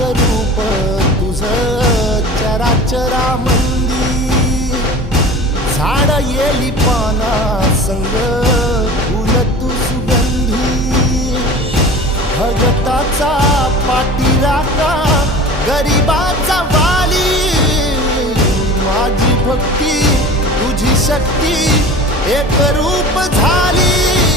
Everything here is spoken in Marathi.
रूप तुझं चराचरामंदी, झाड येली पाना संग फुल तू सुगंधी, भगताचा पाठीराखा गरिबाचा वाली, माझी भक्ती तुझी शक्ती एक रूप झाली.